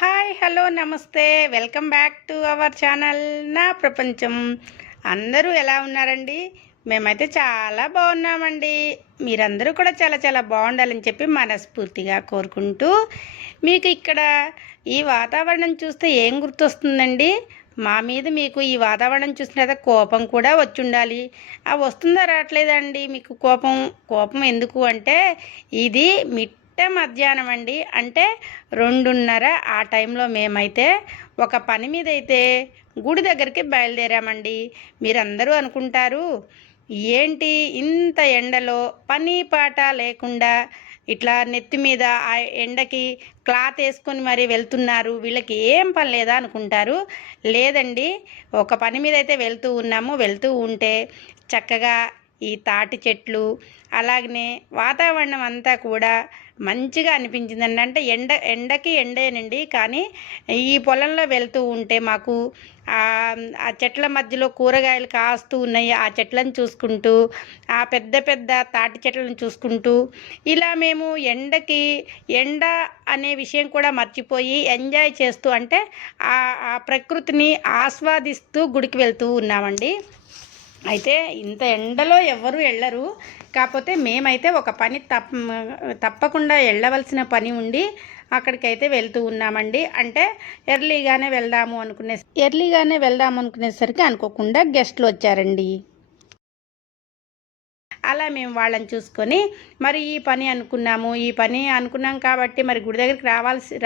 Hi hello నమస్తే welcome back to our channel నా ప్రపంచం. అందరూ ఎలా ఉన్నారండి? మేమైతే చాలా బాగున్నామండి. మీరందరూ కూడా చాలా చాలా బాగుండాలని చెప్పి మనస్ఫూర్తిగా కోరుకుంటూ, మీకు ఇక్కడ ఈ వాతావరణం చూస్తే ఏం గుర్తొస్తుందండి? మా మీద మీకు ఈ వాతావరణం చూసిన కోపం కూడా వచ్చి ఉండాలి. వస్తుందా రావట్లేదండి మీకు కోపం? కోపం ఎందుకు అంటే ఇది మధ్యాహ్నం అండి. అంటే 2:30 ఆ టైంలో మేమైతే ఒక పని మీద అయితే గుడి దగ్గరికి బయలుదేరామండి. మీరందరూ అనుకుంటారు, ఏంటి ఇంత ఎండలో పని పాట లేకుండా ఇట్లా నెత్తి మీద ఆ ఎండకి క్లాత్ వేసుకొని మరి వెళ్తున్నారు, వీళ్ళకి ఏం పని లేదా అనుకుంటారు. లేదండి, ఒక పని మీద అయితే వెళ్తూ ఉంటే చక్కగా ఈ తాటి చెట్లు, అలాగనే వాతావరణం అంతా కూడా మంచిగా అనిపించిందండి. అంటే ఎండకి ఎండేనండి, కానీ ఈ పొలంలో వెళ్తూ ఉంటే మాకు ఆ చెట్ల మధ్యలో కూరగాయలు కాస్తూ ఉన్నాయి. ఆ చెట్లను చూసుకుంటూ, ఆ పెద్ద పెద్ద తాటి చెట్లను చూసుకుంటూ, ఇలా మేము ఎండ అనే విషయం కూడా మర్చిపోయి ఎంజాయ్ చేస్తూ, అంటే ఆ ప్రకృతిని ఆస్వాదిస్తూ గుడికి వెళ్తూ ఉన్నామండి. అయితే ఇంత ఎండలో ఎవ్వరూ వెళ్ళరు. కాకపోతే మేమైతే ఒక పని తప్పకుండా వెళ్ళవలసిన పని ఉండి అక్కడికైతే వెళ్తూ ఉన్నామండి. అంటే ఎర్లీగానే వెళ్దాము అనుకునేసరికి అనుకోకుండా గెస్ట్లు వచ్చారండి. అలా మేము వాళ్ళని చూసుకొని మరి ఈ పని అనుకున్నాం కాబట్టి మరి గుడి దగ్గరికి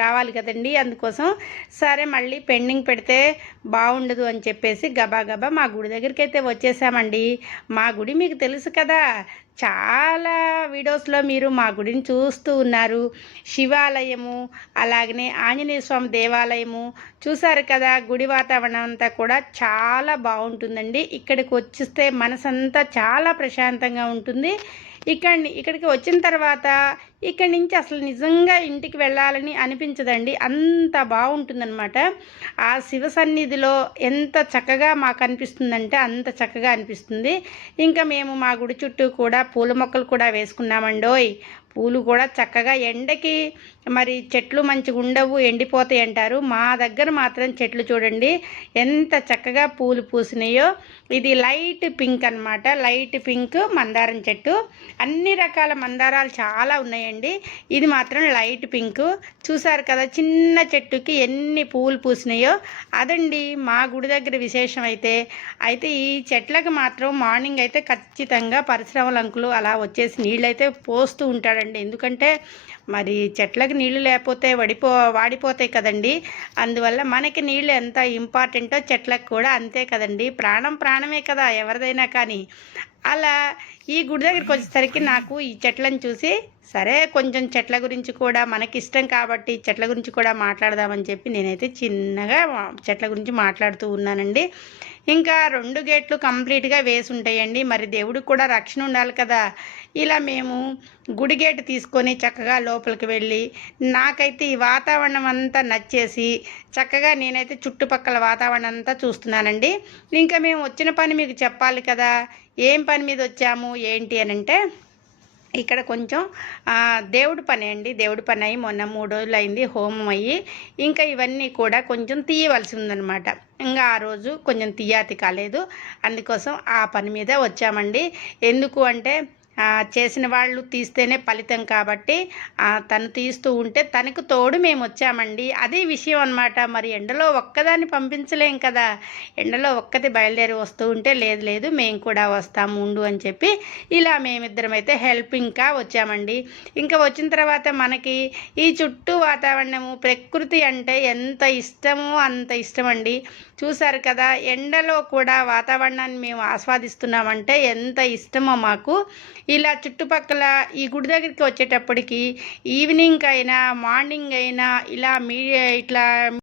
రావాలి కదండి. అందుకోసం సరే మళ్ళీ పెండింగ్ పెడితే బాగుండదు అని చెప్పేసి గబా మా గుడి దగ్గరికి అయితే వచ్చేసామండి. మా గుడి మీకు తెలుసు కదా, చాలా వీడియోస్లో మీరు మా గుడిని చూస్తూ ఉన్నారు. శివాలయము, అలాగనే ఆంజనేయ స్వామి దేవాలయము చూసారు కదా. గుడి వాతావరణం అంతా కూడా చాలా బాగుంటుందండి. ఇక్కడికి వచ్చిస్తే మనసంతా చాలా ప్రశాంతంగా ఉంటుంది. ఇక్కడికి వచ్చిన తర్వాత ఇక్కడి నుంచి అసలు నిజంగా ఇంటికి వెళ్ళాలని అనిపించదండి, అంత బాగుంటుందన్నమాట. ఆ శివ సన్నిధిలో ఎంత చక్కగా మాకు అనిపిస్తుందంటే అంత చక్కగా అనిపిస్తుంది. ఇంకా మేము మా గుడి చుట్టూ కూడా పూల మొక్కలు కూడా వేసుకున్నామండోయ్. పూలు కూడా చక్కగా ఎండకి మరి చెట్లు మంచిగా ఉండవు, ఎండిపోతాయి అంటారు. మా దగ్గర మాత్రం చెట్లు చూడండి ఎంత చక్కగా పూలు పూసినాయో. ఇది లైట్ పింక్ అనమాట, లైట్ పింక్ మందారం చెట్టు. అన్ని రకాల మందారాలు చాలా ఉన్నాయండి. ఇది మాత్రం లైట్ పింక్. చూసారు కదా చిన్న చెట్టుకి ఎన్ని పూలు పూసినాయో. అదండి మా గుడి దగ్గర విశేషం. అయితే ఈ చెట్లకు మాత్రం మార్నింగ్ అయితే ఖచ్చితంగా పరిశ్రమల అంకులు అలా వచ్చేసి నీళ్ళైతే పోస్తూ ఉంటాడండి. ఎందుకంటే మరి చెట్లకు నీళ్లు లేకపోతే వాడిపోతాయి కదండి. అందువల్ల మనకి నీళ్ళు ఎంత ఇంపార్టెంటో చెట్లకు కూడా అంతే కదండి. ప్రాణమే కదా ఎవరిదైనా కానీ. అలా ఈ గుడి దగ్గరికి వచ్చేసరికి నాకు ఈ చెట్లను చూసి, సరే కొంచెం చెట్ల గురించి కూడా మనకి ఇష్టం కాబట్టి చెట్ల గురించి కూడా మాట్లాడదామని చెప్పి నేనైతే చిన్నగా చెట్ల గురించి మాట్లాడుతూ ఉన్నానండి. ఇంకా 2 గేట్లు కంప్లీట్గా వేసి ఉంటాయండి. మరి దేవుడికి కూడా రక్షణ ఉండాలి కదా. ఇలా మేము గుడి గేటు తీసుకొని చక్కగా లోపలికి వెళ్ళి, నాకైతే ఈ వాతావరణం అంతా నచ్చేసి చక్కగా నేనైతే చుట్టుపక్కల వాతావరణం అంతా చూస్తున్నానండి. ఇంకా మేము వచ్చిన పని మీకు చెప్పాలి కదా, ఏం పని మీద వచ్చాము ఏంటి అని అంటే, ఇక్కడ కొంచెం దేవుడి పని అయ్యి మొన్న 3 రోజులు అయింది హోమం అయ్యి. ఇంకా ఇవన్నీ కూడా కొంచెం తీయవలసి ఉందన్నమాట. ఇంకా ఆ రోజు కొంచెం తీయాతి కాలేదు. అందుకోసం ఆ పని మీద వచ్చామండి. ఎందుకు అంటే చేసిన వాళ్ళు తీస్తేనే ఫలితం కాబట్టి తను తీస్తూ ఉంటే తనకు తోడు మేము వచ్చామండి. అది విషయం అన్నమాట. మరి ఎండలో ఒక్కదాన్ని పంపించలేం కదా. ఎండలో ఒక్కటి బయలుదేరి వస్తూ ఉంటే లేదు మేము కూడా వస్తాము ఉండు అని చెప్పి ఇలా మేమిద్దరం అయితే హెల్పింగ్గా వచ్చామండి. ఇంకా వచ్చిన తర్వాత మనకి ఈ చుట్టూ వాతావరణము ప్రకృతి అంటే ఎంత ఇష్టమో అంత ఇష్టమండి. చూసారు కదా ఎండలో కూడా వాతావరణాన్ని మేము ఆస్వాదిస్తున్నామంటే ఎంత ఇష్టమో మాకు. ఇలా చుట్టుపక్కల ఈ గుడి దగ్గరికి వచ్చేటప్పటికి ఈవినింగ్ అయినా మార్నింగ్ అయినా ఇట్లా